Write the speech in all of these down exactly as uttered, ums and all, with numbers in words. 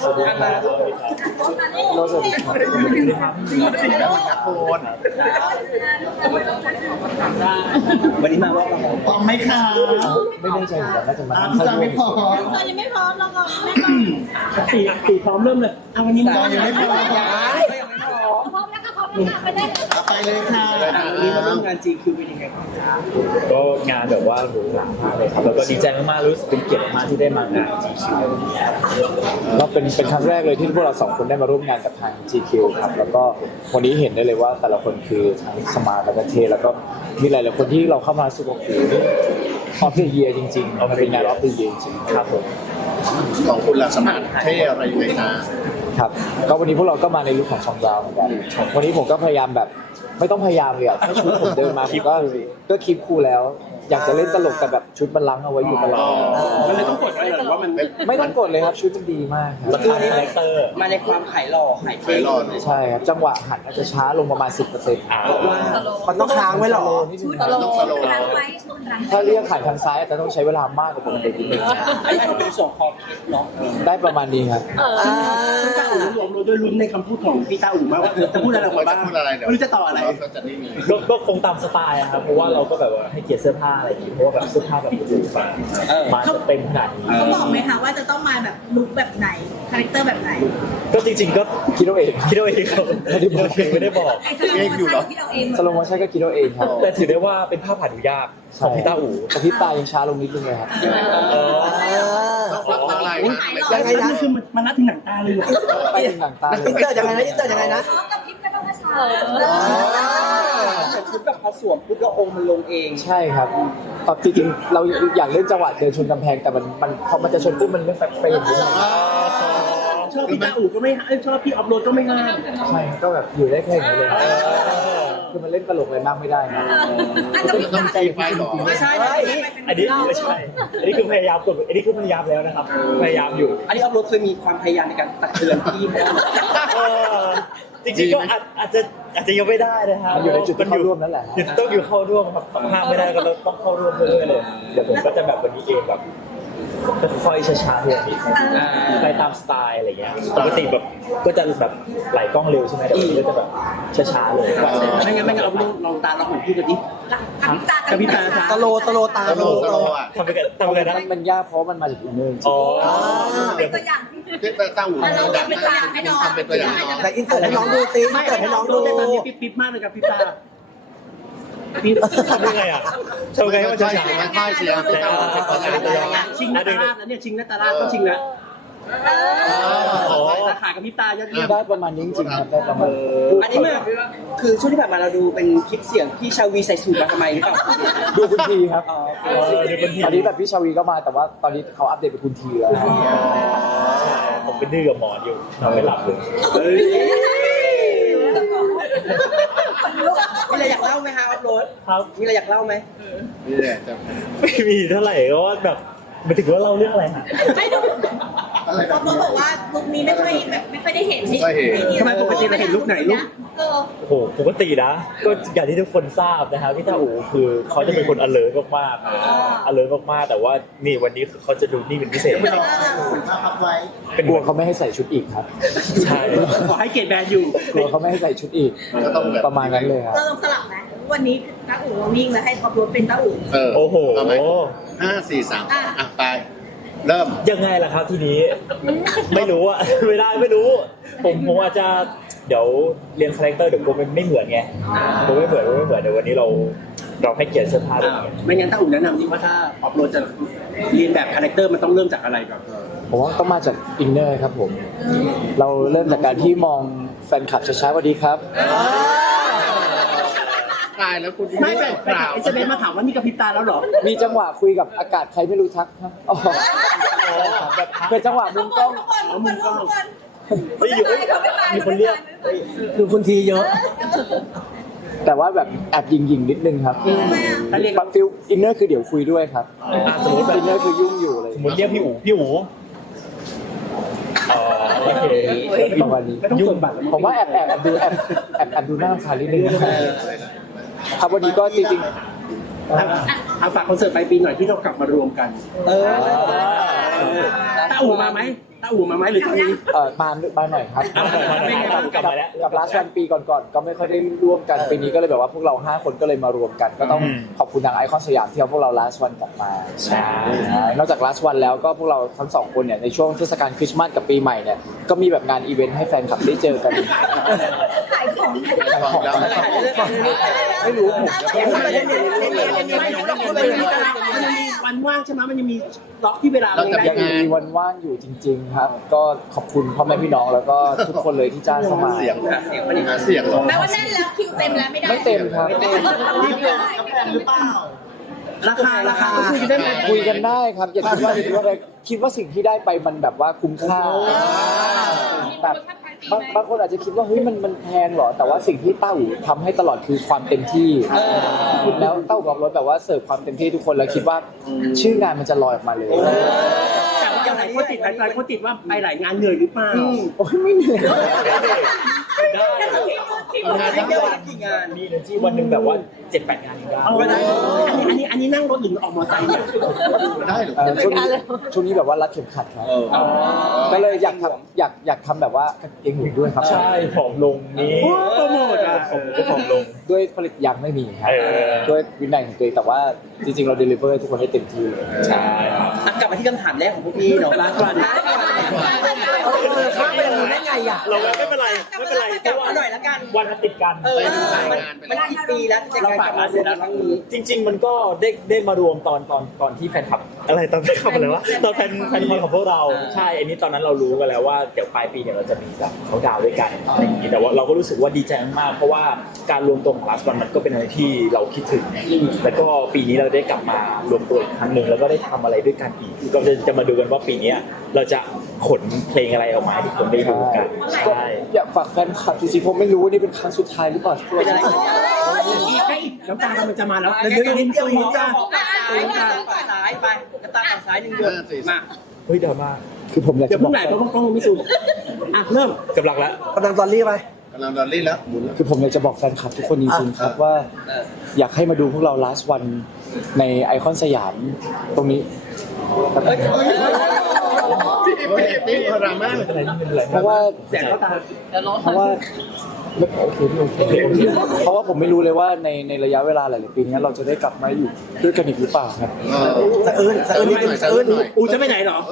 วัสดีครับโลสวัสดีครับสวัสดีครับโคนวันนี้มาว่าพร้อมไหมคะไม่แน่ใจเหมือนกันน่าจะมาพี่จอยไม่พร้อมตอนยังไม่พร้อมเราก็ไม่พร้อมสี่สี่พร้อมเริ่มเลยเอาวันนี้จอยยังไม่พร้อมพร้อมแล้วก็พร้อมแล้วค่ะไปได้เลยไปเลยค่ะวันนี้มาร่วมงาน จี คิว เป็นยังไงบ้างก็งานแบบว่าหรูหรามากเลยครับแล้วก็ดีใจมากๆรู้สึกเป็นเกียรติมากที่ได้มางาน จี คิวก็เป็นเป็นครั้งแรกเลยที่พวกเราสองคนได้มาร่วมงานกับทาง จี คิว ครับแล้วก็วันนี้เห็นได้เลยว่าแต่ละคนคือทั้งสมาร์ทและก็เทแล้วก็มีหลายๆคนที่เราเข้ามาสุขภาพนี่ออฟเดอะเยียร์จริงๆมันเป็นงานออฟเดอะเยียร์จริงๆครับผมของคุณละสมาร์ทเท่อะไรยังไงนะครับก็วันนี้พวกเราก็มาในลุคของชองดาวเหมือนกันวันนี้ผมก็พยายามแบบไม่ต้องพยายามเลยอ่ะถ้าชุดผมเดินมาผมก็ก็คิดคูลแล้ว อยากจะเล่นตลกแต่แบบชุดมันลังเอาไว้อยู่ตลอดมันเลยต้องกดไว้หรือว่ามันไม่ต้องกดเลยครับชุดมันดีมากครับราคาคาแรคเตอร์มาในความไข่หล่อไข่ไปเท่รอดใช่ครับจังหวะหันอาจจะช้าลงประมาณ สิบเปอร์เซ็นต์อ่ามันต้องค้างไว้หรอต้องสโลว์รังไว้ชุดรังถ้าเรียกหันทางซ้ายอาจจะต้องใช้เวลามากกว่าปกตินิดนึงไอ้คือเป็นส่วนคอเคสเนาะได้ประมาณนี้ครับพี่ตาอู๋รวมเราด้วยลุ้นในคำพูดของพี่ตาอู๋มากว่าจะพูดอะไรออกมาบ้างพูดอะไรเดี๋ยวไม่รู้จะต่ออะไรก็จะนี่มีก็ก็คงตามสไตล์อะครับเพราะว่าเราก็แบบว่าให้เกียรติเสื้อผ้าอะไรอย่างงี้เพราะว่าแบบเสื้อผ้าแบบดูมามาจะเต็มขนาดนี้เขาบอกไหมคะว่าจะต้องมาแบบลุคแบบไหนคาแรคเตอร์แบบไหนก็จริงๆก็คิดเอาเองคิดเอาเองครับไม่ได้บอกไม่ได้บอกไอ้สโลโมชั่นที่เราเองสโลโมชั่นก็คิดเอาเองครับแต่ถือได้ว่าเป็นภาพผ่านดูยากของพี่ต้าอู๋กระพริบตายังช้าลงนิดนึงเลยครับเออต้องรับอะไรยังไงนะคือมันนัดถึงหนังตาเลยเหรอไปถึงหนังตาเลยอินเตอร์ยังไงนะอินเตอร์ยังไงนะเขากับพิมพ์ไม่ต้องช้าชุดแบบพอสวมปุ๊บแล้วองค์มันลงเองใช่ครับตอนจริงๆเราอยากเล่นจังหวะเดินชนกำแพงแต่มันมันพอมันจะชนปุ๊บมันไม่ไปไปอย่างนี้เลยชอบพี่ตาอู๋ก็ไม่ห้ามชอบพี่อัพโหลดก็ไม่ห้ามใช่ก็แบบอยู่ได้แค่อย่างนี้เลยคือมันเล่นตลกอะไรมากไม่ได้นะอันกับพิมพ์ต้องตีไฟหรอไม่ใช่อันนี้ไม่ใช่ อันนี้คือพยายามกดอันนี้คือพยายามแล้วนะครับ พยายามอยู่อันนี้อัพโหลดเคยมีความพยายามในการตักเตือนพี่ไหมเออจริงๆก็อาจอาจจะอาจจะยังไม่ได้นะฮะมันอยู่ในจุดที่เข้าร่วมนั่นแหละอยู่ต้องอยู่เข้าร่วมครับห้ามไม่ได้ก็ต้องเข้าร่วมเรื่อยๆเลยเดี๋ยวผมก็จะแบบวันนี้เองแบบค่อยๆช้าๆเพื่อนไปตามสไตล์อะไรเงี้ยปกติแบบก็จะแบบไหลกล้องเร็วใช่ไหมแต่วันนี้ก็จะแบบช้าๆเลยไม่งั้นไม่งั้นเอาลองตาเราของพี่กันดิกับพิมพ์ตากับพี่ตาสโลสโลตาสโลว์สโลว์อ่ะทำไปกันทำไปกันนะมันมันยากเพราะมันมาจากอินเนอร์จริงอ๋อเป็นตัวอย่างที่ที่ตั้งหูเราดังเป็นตัวอย่างให้น้องทำเป็นตัวอย่างน้องแต่อินเสิร์ตให้น้องดูซิอินเสิร์ตให้น้องดูตอนนี้ปิ๊บปิ๊บมากเลยกับพี่ตาพี่ทำยังไงอ่ะทำยังไงให้มันใช่ช้าสิมันใช่สิครับตั้งหูเป็นตัวอย่างชิงนัตตาลาดแล้วเนี่ยชิงนัตตาลาดก็ชิงนะสาขากับพี่ตายอดเยี่ยมได้ประมาณนี้จริงๆครับได้ประมาณอันนี้มันคือช่วงที่ผ่านมาเราดูเป็นคลิปเสียงพี่ชาวีใส่สูทมาทำไมหรือเปล่าดูคุณทีครับอ๋อๆเออเดี๋ยวเป็นทีตอนนี้แบบพี่ชาวีก็มาแต่ว่าตอนนี้เขาอัปเดตเป็นคุณทีแล้วผมเป็นดื้อกับหมอนอยู่นอนไม่หลับเลยมีอะไรอยากเล่าไหมฮะอัพโหลดครับมีอะไรอยากเล่าไหมนี่แหละจะไม่มีเท่าไหร่ก็ว่าแบบไปถึงว่าเล่าเรื่องอะไรฮะไม่ดูเขาบอกว่าลุคนี้ไม่ค่อยแบบไม่ค่อยได้เห็นทำไมปกติเราเห็นลุกไหนลุกเออโอ้โหปกตินะก็อย่างที่ทุกคนทราบนะครับพี่ตาอูคือเขาจะเป็นคน alert มากๆ alert มากๆแต่ว่านี่วันนี้คือเขาจะดูนิ่งเป็นพิเศษเป็นกลัวเขาไม่ให้ใส่ชุดอีกครับใช่ขอให้เกรดแบนอยู่กลัวเขาไม่ให้ใส่ชุดอีกก็ต้องแบบประมาณนั้นเลยครับเราลองสลับไหมวันนี้ตาอู่วิ่งแล้วให้ท็อปรถเป็นตาอู่เออโอ้โหเอาไหมห้าสี่สามสองอ่ะไปเริ่มยังไงล่ะครับทีนี้ ไม่รู้อะ ไม่ได้ไม่รู้ ผมผมอาจจะเดี๋ยวเรียนคาแรคเตอร์เดี๋ยวผมไม่เหมือนไงผมไม่เหมือนผมไม่เหมือนเดี๋ยววันนี้เราเราให้เกียรติเสื้อผ้าด้วยไงไม่งั้นถ้าอุ่นแนะนำนี่ว่าถ้าอัพโหลดจะเรียนแบบคาแรคเตอร์มันต้องเริ่มจากอะไรก่อนผมว่าต้องมาจากอินเนอร์ครับผม เราเริ่มจากการที่มองแฟนคลับช้าๆสวัสดีครับตายแล้วคุณไม่แบบเปล่าเอสเอ็มเอสมาถามว่านี่กับพริบตาแล้วเหรอมีจังหวะคุยกับอากาศใครไม่รู้ทักครับอ๋อเป็นจังหวะมุมกล้องทุกคนทุกคนทุกคนเฮ้ยอยู่เอ้ยมีคนเรียกดูคุณทีเยอะแต่ว่าแบบแอบยิงยิงๆนิดนึงครับบัตฟิลอินเนอร์คือเดี๋ยวคุยด้วยครับอ่ะสมมติแบบอินเนอร์คือยุ่งอยู่เลยสมมติเรียกพี่อู๋พี่อู๋อ๋อโอเคประมาณนี้ไม่ต้องกดบัตรแล้วผมว่าแอบแอบแอบดูแอบแอบแอบดูหน้าคารินิดนึงครับวันนี้ก็จริงเอาฝากคอนเสิร์ตปลายปีหน่อยที่เรากลับมารวมกันเออตาอู่มาไหมตาอู่มาไหมหรือทางนี้เออมามาหน่อยครับมาหน่อยมาหน่อยกลับมาแล้วกับลาสวันปีก่อนๆก็ไม่ค่อยได้ร่วมกันปีนี้ก็เลยแบบว่าพวกเราห้าคนก็เลยมารวมกัน ก็ต้องขอบคุณทางไอคอนสยามที่เอาพวกเราลาสวันกลับมาใช่นอกจากลาสวันแล้วก็พวกเราทั้งสองคนเนี่ยในช่วงเทศกาลคริสต์มาสกับปีใหม่เนี่ยก็มีแบบงานอีเวนต์ให้แฟนคลับได้เจอกันขายของขายของไม่รู้ผมวันว่างใช่ไหมมันยังมีล็อกที่เวลาเราได้ยังมีวันว่างอยู่จริง ๆ ครับ ก็ขอบคุณพ่อแม่พี่น้องแล้วก็ทุกคนเลยที่จ้างเข้ามาเสียงหาเสียงหรอแม้ว่าแน่นแล้วคิวเต็มแล้วไม่ได้ไม่เต็มครับราคาราคาคุยกันได้ไหมคุยกันได้ครับอย่าคิดว่าอย่าคิดว่าอะไรคิดว่าสิ่งที่ได้ไปมันแบบว่าคุ้มค่าแบบบางบางคนอาจจะคิดว่าเฮ้ยมันมันแพงเหรอแต่ว่าสิ่งที่เต้าทำให้ตลอดคือความเต็มที่แล้วเต้ากับรถแบบว่าเสิร์ฟความเต็มที่ทุกคนแล้วคิดว่าชื่องานมันจะลอยออกมาเลยแต่ว่าหลายคนติดหลายคนติดว่าไปหลายงานเหนื่อยหรือเปล่าโอ้ยไม่เหนื่อยได้งานเยอะกี่งานมีเอเนอร์จีวันหนึ่งแบบว่าเจ็ดแปดงานยังได้เอาไปได้อันนี้อันนี้อันนี้นั่งรถหรือออกมอเตอร์ไซค์เนี่ยได้หรือเอ่อช่วงนี้ช่วงนี้แบบว่ารัดเข็มขัดครับก็เลยอยากทำอยากอยากทำแบบว่ากางเกงหนูด้วยครับใช่ผอมลงนี้โปรโมทอ่ะผมจะผอมลงด้วยผลิตยังไม่มีครับเออด้วยวินัยของตัวเองแต่ว่าจริงๆเราเดลิเวอร์ทุกคนให้เต็มที่เลยใช่ครับกลับมาที่คำถามแรกของพวกพี่เนาะร้านวันเออข้ามไปดูได้ไงอ่ะเราไม่เป็นไรไม่เป็นไรเพกลับราะว่ามาหน่อยละกันวันมันติดกันเออมันมันกี่ปีแล้วที่จะกลับมาเสร็จแล้วครั้งนี้จริง ๆ มันก็ได้ได้มารวมตอนตอนตอนที่แฟนคลับ อะไรตอนแฟนคลับอะไรวะตอนแฟนแฟนคลับของพวกเราใช่อันนี้ตอนนั้นเรารู้กันแล้วว่าเดี๋ยวปลายปีเนี่ยเราจะมีแบบเขาดาวด้วยกันอะไรอย่างนี้แต่ว่าเราก็รู้สึกว่าดีใจมากๆเพราะว่าการรวมตัวของลาสวันมันก็เป็นอะไรที่เราคิดถึงแล้วก็ปีนี้เราได้กลับมารวมตัวอีกครั้งหนึ่งแล้วก็ได้ทำอะไรด้วยกันอีกก็จะจะมาดูกันว่าปีนี้เราจะขนเพลงอะไรออกมาให้ทุกคนได้ดูกันก็ใช่อยากฝากแฟนคลับจริงๆผมไม่รู้ว่านี่เป็นครั้งสุดท้ายหรือเปล่าเป็นอะไรอีกอีกน้ำตากำลังจะมาแล้วเดี๋ยวนิดเดียวนิดจ้าฝั่งซ้ายฝั่งซ้ายไปกระตาฝั่งซ้ายหนึ่งเดียวมาเฮ้ยดราม่าคือผมอยากเดี๋ยจะวบเพิ่อง กไหนเพราะกล้องไม่ซูมอ่ะเริ่มกำลังละกำลังตอรี่ไปกำลังดอลลี่แล้วหมุนแล้วคือผมอยากจะบอกแฟนคลับทุกคนจริงๆครับว่าอยากให้มาดูพวกเรา last one ในไอคอนสยามตรงนี้พี่พี่พี่พรามาไม่เป็นไรไม่เป็นไรเพราะว่าแสงเข้าตาเพราะว่าโอเคพี่โอเคโอเคเพราะว่าผมไม่รู้เลยว่าในในระยะเวลาหลายๆปีนี้เราจะได้กลับมาอยู่ด้วยกันอีกหรือเปล่าครับสะอื้นสะอื้นนิดนึงสะอื้นอูจะไปไหนเหรอ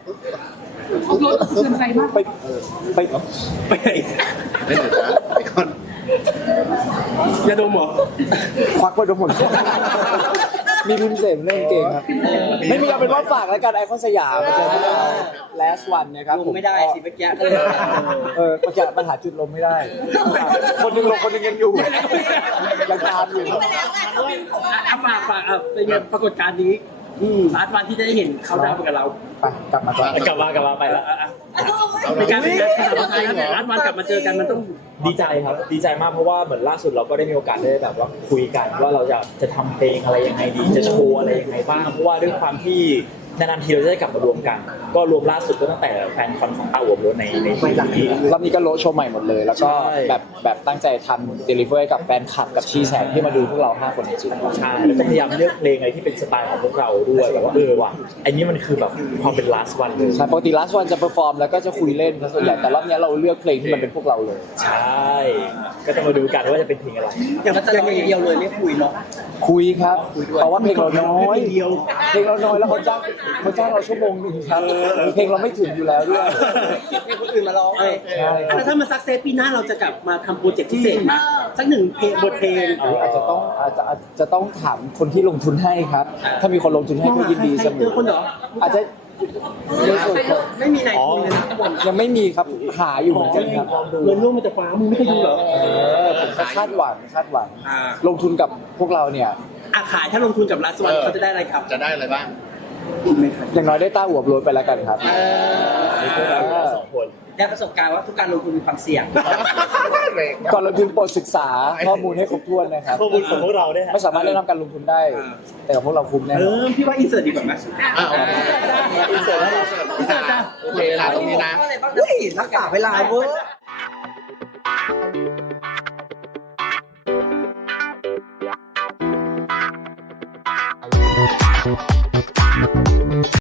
ไปไปไปไหนไม่เหนื่อยจ้ะไอคอนยาดมเหรอควักไปทั้งหมดมีพิมพ์เสมเล่นเก่งครับ ไม่มีเอาเป็นว่าฝากรายการไอคอนสยามเจอที่เรา last one นะครับลผงไม่ได้สิเมื่อกี้ก็เลยเออปัญหาปัญหาจุดลงไม่ได้ คนหนึงลงคนหนึงยังอยู่ยังตามอยู่ไปแล้วไงเขาเป็นเขาว่าอ่ะฝากฝากอ่ะเป็นไงปรากฏการณ์นี้อืมร้านวันที่ได้เห็นเขาดาวกับเราไปกลับมาก่อนกลับมากลับมาไปแล้วในการเป็นการขนาดนั้นร้านวันกลับมาเจอกันมันต้องดีใจครับดีใจมากเพราะว่าเหมือนล่าสุดเราก็ได้มีโอกาสได้แบบว่าคุยกันว่าเราจะจะทำเพลงอะไรยังไงดีจะโชว์อะไรยังไงบ้างเพราะว่าด้วยความที่นานๆทีเราจะได้กลับมารวมกัน ก็รวมล่าสุดก็ตั้งแต่แฟนคอนของเต้าหัวรถในในปีนี้รอบนี้ก็โลโชว์ใหม่หมดเลย แล้วก็ใช่แบบแบบตั้งใจทำเดลิเวอร์กับแฟนคลับกับชีแสงที่มาดูพวกเราห้าคนจริงๆใช่แล้วก็พยายามเลือกเพลงอะไรที่เป็นสไตล์ของพวกเราด้วยแบบว่าเออว่ะอันนี้มันคือแบบความเป็น last one เลยใช่ปกติ last one จะเปอร์ฟอร์มแล้วก็จะคุยเล่นซะส่วนใหญ่แต่รอบนี้เราเลือกเพลงที่มันเป็นพวกเราเลยใช่ ก็ต้องมาดูกันว่าจะเป็นเพลงอะไรอย่างมันจะลองอย่างเดียวเลยไม่คุยเนาะคุยครับเพราะว่าเพลงเราน้อยเดียวเพลงเราน้อยแล้วเขาจ้างเขาจ้างเราชั่วโมงหนึ่งครับเพลงเราไม่ถึงอยู่แล้วด้วยมีคนอื่นมาร้องเลยใช่แล้วถ้ามาซักเซสปีหน้าเราจะกลับมาทำโปรเจกต์พิเศษมาสักหนึ่งเพลงบทเพลงอันนี้อาจจะต้องอาจจะอาจจะต้องถามคนที่ลงทุนให้ครับ ถ้ามีคนลงทุนให้ก็ยินดีเสมเจออคนเหรออาจจะในส่วนของไม่มีไหนคุยเลยนะทุกคนยังไม่มีครับหาอยู่เหมือนกันครับเงินร่วมมันจะคว้ามึงไม่เคยดูเหรอเออผมก็คาดหวังคาดหวังอ่าลงทุนกับพวกเราเนี่ยอ่ะขายถ้าลงทุนกับรัสวันเขาจะได้อะไรครับจะได้อะไรบ้างอย่างน้อยได้ต้าหัวโปรยไปแล้วกันครับสองคนได้ประสบการณ์ว่าทุกการลงทุนมีความเสี่ยงก่อนลงทุนโปรดศึกษาข้อมูลให้ครบถ้วนนะครับข้อมูลของพวกเราเนี่ยไม่สามารถแนะนำการลงทุนได้ แต่กับพวกเราคุ้มแน่เอนอนอพี่ว่าอินเสิร์ตดีกว่าไหมอ้าวอินเสิร์ตแล้วพิซซ่าโอเคลาตรงนี้นะเฮ้ยรักษาเวลาเว้ย